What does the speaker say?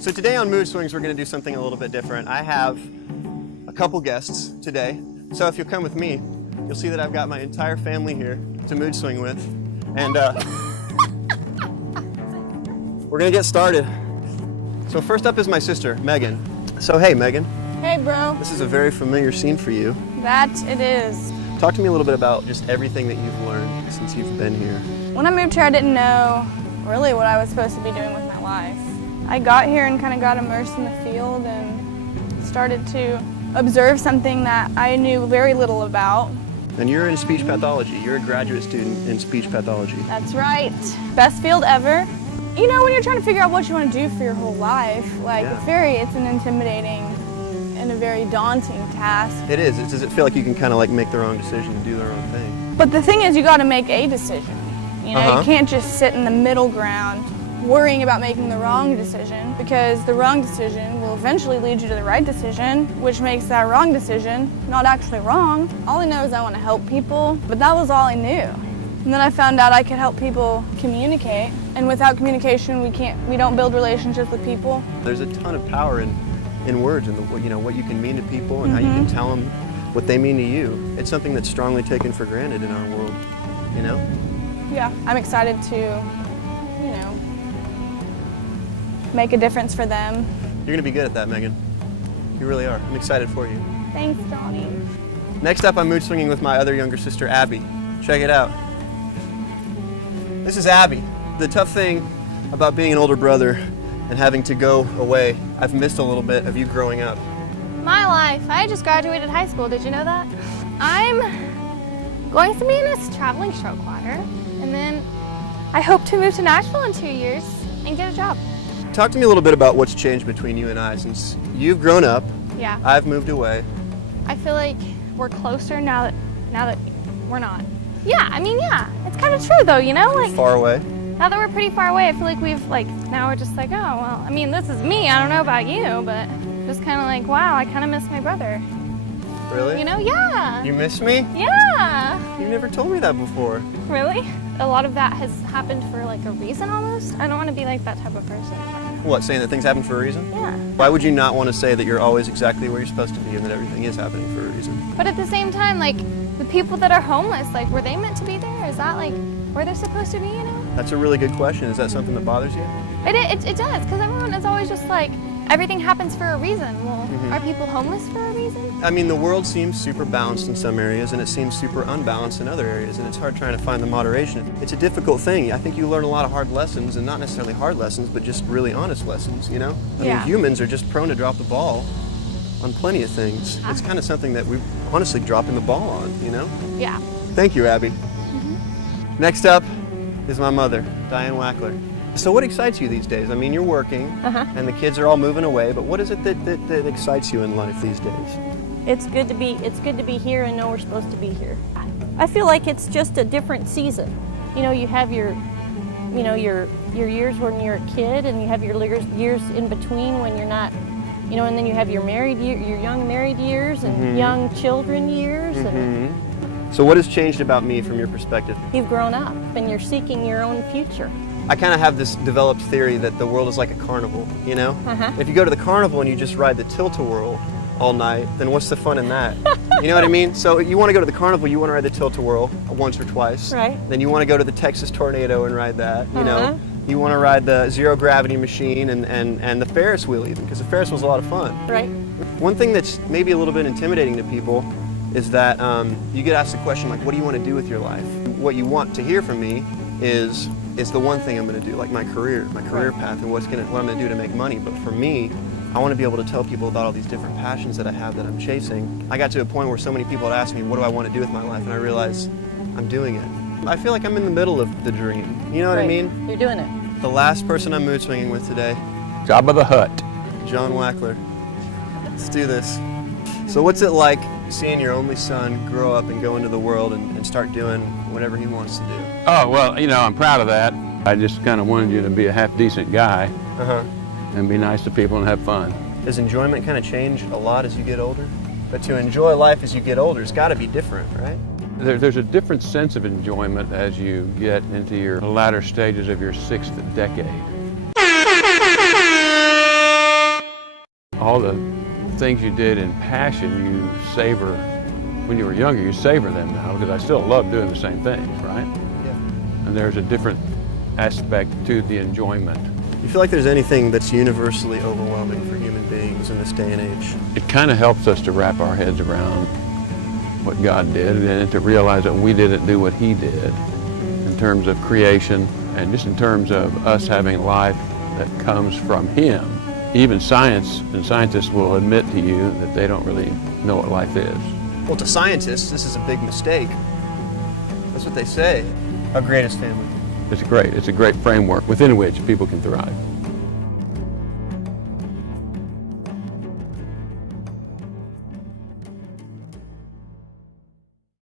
So today on Mood Swings, we're going to do something a little bit different. I have a couple guests today. So if you'll come with me, you'll see that I've got my entire family here to mood swing with. And we're going to get started. So first up is my sister, Megan. So hey, Megan. Hey, bro. This is a very familiar scene for you. That it is. Talk to me a little bit about just everything that you've learned since you've been here. When I moved here, I didn't know really what I was supposed to be doing with my life. I got here and kind of got immersed in the field and started to observe something that I knew very little about. And you're in speech pathology. You're a graduate student in speech pathology. That's right. Best field ever. You know, when you're trying to figure out what you want to do for your whole life, like it's an intimidating and a very daunting task. It is. Does it feel like you can kind of like make the wrong decision and do the wrong thing? But the thing is, you got to make a decision. You know, you can't just sit in the middle ground worrying about making the wrong decision, because the wrong decision will eventually lead you to the right decision, which makes that wrong decision not actually wrong. All I know is I want to help people, but that was all I knew. And then I found out I could help people communicate, and without communication we don't build relationships with people. There's a ton of power in words and what you can mean to people and how you can tell them what they mean to you. It's something that's strongly taken for granted in our world, you know? Yeah, I'm excited to, make a difference for them. You're gonna be good at that, Megan. You really are. I'm excited for you. Thanks, Johnny. Next up, I'm mood swinging with my other younger sister, Abby. Check it out. This is Abby. The tough thing about being an older brother and having to go away, I've missed a little bit of you growing up. My life. I just graduated high school. Did you know that? I'm going to be in a traveling stroke choir, and then I hope to move to Nashville in 2 years and get a job. Talk to me a little bit about what's changed between you and I since you've grown up. Yeah. I've moved away. I feel like we're closer now that we're not. Yeah, I mean, yeah. It's kind of true though, you know? Like far away. Now that we're pretty far away, I feel like now we're just like, oh, well, I mean, this is me. I don't know about you, but just kind of like, wow, I kind of miss my brother. Really? You know? Yeah. You miss me? Yeah. You never told me that before. Really? A lot of that has happened for like a reason almost. I don't want to be like that type of person. What, saying that things happen for a reason? Yeah. Why would you not want to say that you're always exactly where you're supposed to be and that everything is happening for a reason? But at the same time, like, the people that are homeless, like, were they meant to be there? Is that like where they're supposed to be, you know? That's a really good question. Is that something that bothers you? It does, because everyone is always just like, everything happens for a reason. Well, are people homeless for a reason? I mean, the world seems super balanced in some areas and it seems super unbalanced in other areas, and it's hard trying to find the moderation. It's a difficult thing. I think you learn a lot of hard lessons, and not necessarily hard lessons, but just really honest lessons, you know? I mean, humans are just prone to drop the ball on plenty of things. It's kind of something that we're honestly dropping the ball on, you know? Yeah. Thank you, Abby. Next up is my mother, Diane Wackler. So what excites you these days? I mean, you're working, and the kids are all moving away, but what is it that excites you in life these days? It's good to be here and know we're supposed to be here. I feel like it's just a different season. You know, you have your years when you're a kid, and you have your years in between when you're not, you know, and then you have your young married years and young children years. So what has changed about me from your perspective? You've grown up and you're seeking your own future. I kind of have this developed theory that the world is like a carnival, you know? If you go to the carnival and you just ride the tilt-a-whirl all night, then what's the fun in that? You know what I mean? So you want to go to the carnival, you want to ride the tilt-a-whirl once or twice. Right. Then you want to go to the Texas Tornado and ride that, you know? You want to ride the zero gravity machine and the Ferris wheel even, because the Ferris wheel's a lot of fun. Right. One thing that's maybe a little bit intimidating to people is that you get asked the question, like, what do you want to do with your life? What you want to hear from me is the one thing I'm going to do, like my career path, and what I'm going to do to make money. But for me, I want to be able to tell people about all these different passions that I have that I'm chasing. I got to a point where so many people had asked me, what do I want to do with my life? And I realized I'm doing it. I feel like I'm in the middle of the dream. You know what I mean? You're doing it. The last person I'm mood swinging with today, Job of the Hut. John Wackler. Let's do this. So what's it like seeing your only son grow up and go into the world and start doing whatever he wants to do? Oh, well, you know, I'm proud of that. I just kind of wanted you to be a half-decent guy and be nice to people and have fun. Does enjoyment kind of change a lot as you get older? But to enjoy life as you get older, it's got to be different, right? There's a different sense of enjoyment as you get into your latter stages of your 6th decade. all the things you did in passion, you savor, when you were younger, you savor them now, because I still love doing the same things, right? Yeah. And there's a different aspect to the enjoyment. You feel like there's anything that's universally overwhelming for human beings in this day and age? It kind of helps us to wrap our heads around what God did and to realize that we didn't do what He did in terms of creation and just in terms of us having life that comes from Him. Even science and scientists will admit to you that they don't really know what life is. Well, to scientists, this is a big mistake. That's what they say. Our greatest family. It's a great framework within which people can thrive.